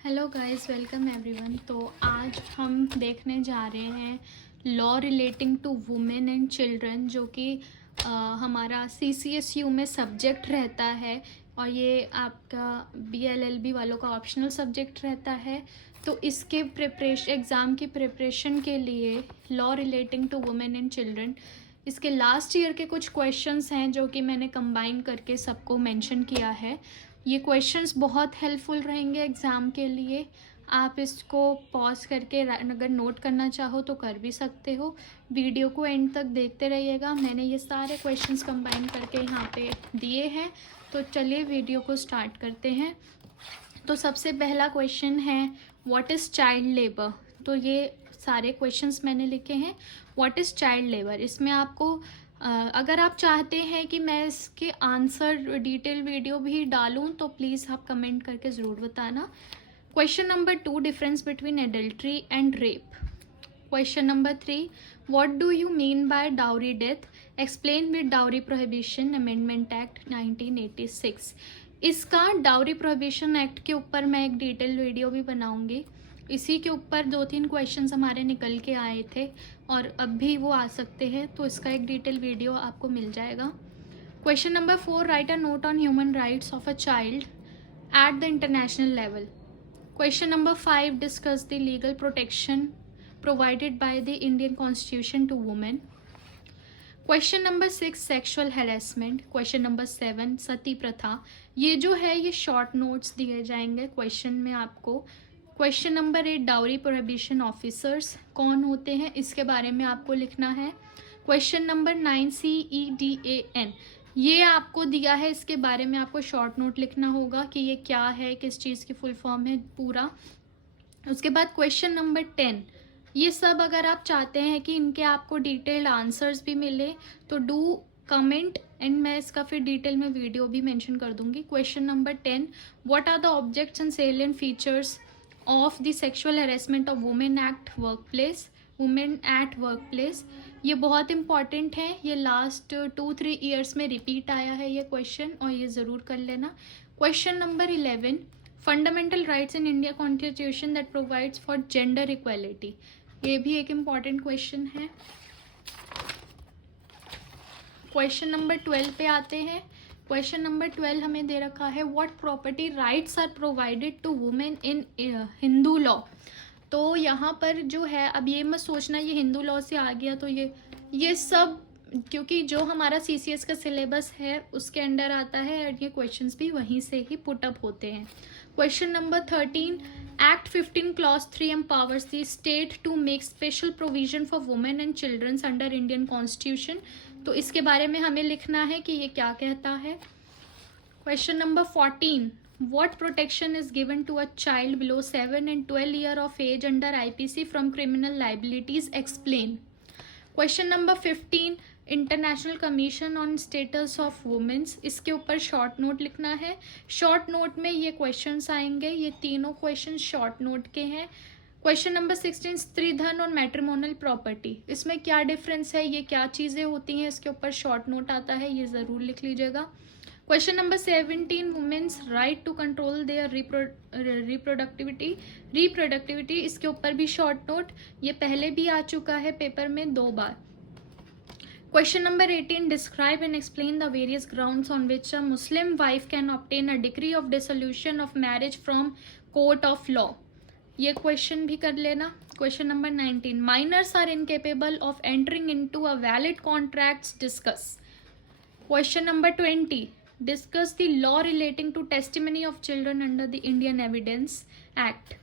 Hello guys, welcome everyone. तो आज हम देखने जा रहे हैं law relating to women and children, जो कि हमारा CCSU में सब्जेक्ट रहता है और ये आपका BLLB वालों का ऑप्शनल सब्जेक्ट रहता है। तो इसके एग्ज़ाम की प्रिपरेशन के लिए law relating to women and children, इसके लास्ट ईयर के कुछ क्वेश्चंस हैं जो कि मैंने कंबाइन करके सबको मेंशन किया है। ये क्वेश्चंस बहुत हेल्पफुल रहेंगे एग्ज़ाम के लिए। आप इसको पॉज करके अगर नोट करना चाहो तो कर भी सकते हो। वीडियो को एंड तक देखते रहिएगा। मैंने ये सारे क्वेश्चंस कंबाइन करके यहाँ पे दिए हैं। तो चलिए वीडियो को स्टार्ट करते हैं। तो सबसे पहला क्वेश्चन है व्हाट इज़ चाइल्ड लेबर। तो ये सारे क्वेश्चंस मैंने लिखे हैं। व्हाट इज़ चाइल्ड लेबर, इसमें आपको अगर आप चाहते हैं कि मैं इसके आंसर डिटेल वीडियो भी डालूं तो प्लीज़ आप कमेंट करके ज़रूर बताना। Question number 2, difference between adultery and rape. Question number 3, what do you mean by dowry death, explain with dowry prohibition amendment act 1986। इसका डाउरी प्रोहिबिशन एक्ट के ऊपर मैं एक डिटेल वीडियो भी बनाऊंगी। इसी के ऊपर 2-3 क्वेश्चंस हमारे निकल के आए थे और अब भी वो आ सकते हैं, तो इसका एक डिटेल वीडियो आपको मिल जाएगा। Question number 4, write a note on human rights of a child at the international level. Question number 5, discuss the legal protection provided by the Indian constitution to women. Question number 6, sexual harassment. Question number 7, sati प्रथा। ये जो है ये short notes दिए जाएंगे question में आपको। Question number 8, dowry prohibition officers कौन होते हैं, इसके बारे में आपको लिखना है। क्वेश्चन नंबर 9, CEDAN, ये आपको दिया है, इसके बारे में आपको शॉर्ट नोट लिखना होगा कि ये क्या है, किस चीज़ की फुल फॉर्म है पूरा। उसके बाद क्वेश्चन नंबर 10, ये सब अगर आप चाहते हैं कि इनके आपको डिटेल्ड आंसर्स भी मिले तो डू कमेंट एंड मैं इसका फिर डिटेल में वीडियो भी मेंशन कर दूंगी। Question number 10, what are the objects and salient features of the sexual harassment of women act workplace, women at workplace. ये बहुत इंपॉर्टेंट है, ये लास्ट 2-3 ईयर्स में रिपीट आया है ये क्वेश्चन, और ये ज़रूर कर लेना। Question number 11, fundamental rights in India constitution that provides for gender equality. ये भी एक इम्पॉर्टेंट क्वेश्चन है। क्वेश्चन नंबर 12 पे आते हैं। क्वेश्चन नंबर 12 हमें दे रखा है what property rights are provided to women in Hindu law. तो यहाँ पर जो है, अब ये मत सोचना ये हिंदू लॉ से आ गया तो ये सब, क्योंकि जो हमारा CCS का सिलेबस है उसके अंडर आता है और ये क्वेश्चंस भी वहीं से ही पुट अप होते हैं। Question number 13, act 15 clause 3 empowers the state to make special provision for women and children under Indian constitution. तो इसके बारे में हमें लिखना है कि ये क्या कहता है। Question number 14, what protection is given to a child below 7 and 12 year of age under IPC from criminal liabilities, explain। Question number 15, international commission on status of womens, इसके ऊपर शॉर्ट नोट लिखना है। शॉर्ट नोट में ये questions आएंगे, ये तीनों question short note के हैं। क्वेश्चन नंबर 16, स्त्रीधन और मैट्रिमोनल प्रॉपर्टी, इसमें क्या डिफरेंस है, ये क्या चीज़ें होती हैं, इसके ऊपर शॉर्ट नोट आता है, ये ज़रूर लिख लीजिएगा। Question number 17, women's right to control their reproductivity, इसके ऊपर भी शॉर्ट नोट, ये पहले भी आ चुका है पेपर में 2 बार। Question number 18, describe and explain the various grounds on which a Muslim wife can obtain a degree of dissolution of marriage from court of law, ये क्वेश्चन भी कर लेना। Question number 19, minors are incapable of entering into a valid contracts, discuss. Question number 20, discuss the law relating to testimony of children under the Indian Evidence Act,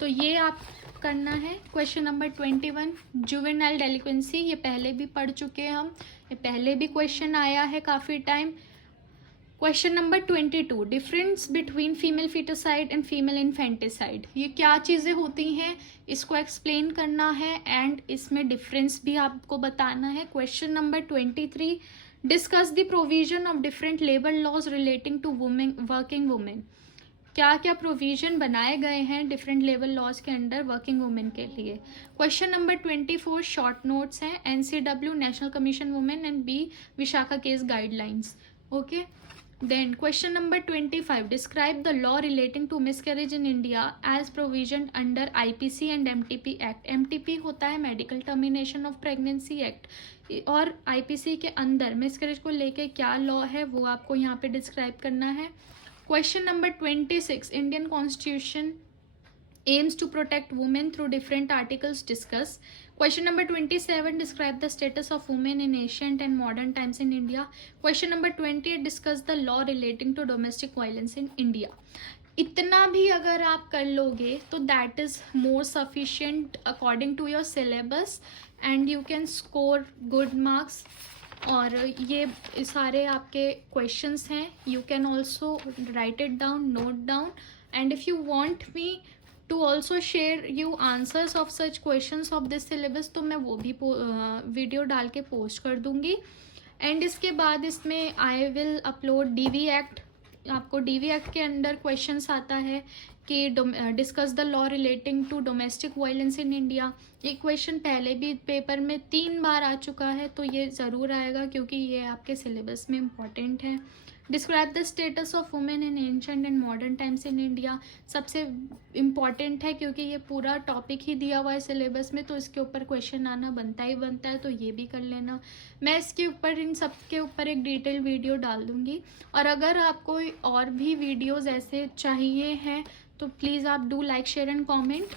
तो ये आप करना है। Question number 21, juvenile डेलिक्वेंसी, ये पहले भी पढ़ चुके हैं हम, ये पहले भी क्वेश्चन आया है काफ़ी time. Question number 22, difference between female foeticide and female infanticide, ये क्या चीज़ें होती हैं, इसको एक्सप्लेन करना है एंड इसमें डिफरेंस भी आपको बताना है। Question number 23, discuss the provision of different labour laws relating to women working women, क्या क्या प्रोविजन बनाए गए हैं डिफरेंट लेबर लॉज के अंडर वर्किंग वुमेन के लिए। क्वेश्चन नंबर 24, शॉर्ट नोट्स हैं, NCW national commission women and B Vishakha case guidelines. Okay, Then question number 25, describe the law relating to miscarriage in India as provisioned under IPC and MTP Act. MTP होता है medical termination of pregnancy act, और IPC के अंदर miscarriage को लेके क्या law है वो आपको यहाँ पे डिस्क्राइब करना है. Question number 26, Indian constitution aims to protect women through different articles. Discuss. Question number 27, describe the status of women in ancient and modern times in India. Question number 28, discuss the law relating to domestic violence in India. इतना भी अगर आप कर लोगे तो that is more sufficient according to your syllabus and you can score good marks. और ये सारे आपके क्वेश्चंस हैं. You can also write it down, note down, and if you want me to also share you answers of such questions of this syllabus तो मैं वो भी video डाल के पोस्ट कर दूंगी. एंड इसके बाद इसमें I will upload DV act. आपको DV एक्ट के अंडर क्वेश्चंस आता है कि discuss the law relating to domestic violence in India. ये क्वेश्चन पहले भी पेपर में 3 बार आ चुका है तो ये ज़रूर आएगा क्योंकि ये आपके सिलेबस में इम्पॉर्टेंट है. Describe the status of women in ancient and modern times in India सबसे इम्पॉर्टेंट है क्योंकि ये पूरा टॉपिक ही दिया हुआ है सिलेबस में तो इसके ऊपर क्वेश्चन आना बनता ही बनता है, तो ये भी कर लेना. मैं इसके ऊपर इन सब के ऊपर एक डिटेल वीडियो डाल दूँगी. और अगर आपको और भी वीडियोज़ ऐसे चाहिए हैं तो प्लीज़ आप do like, share and comment.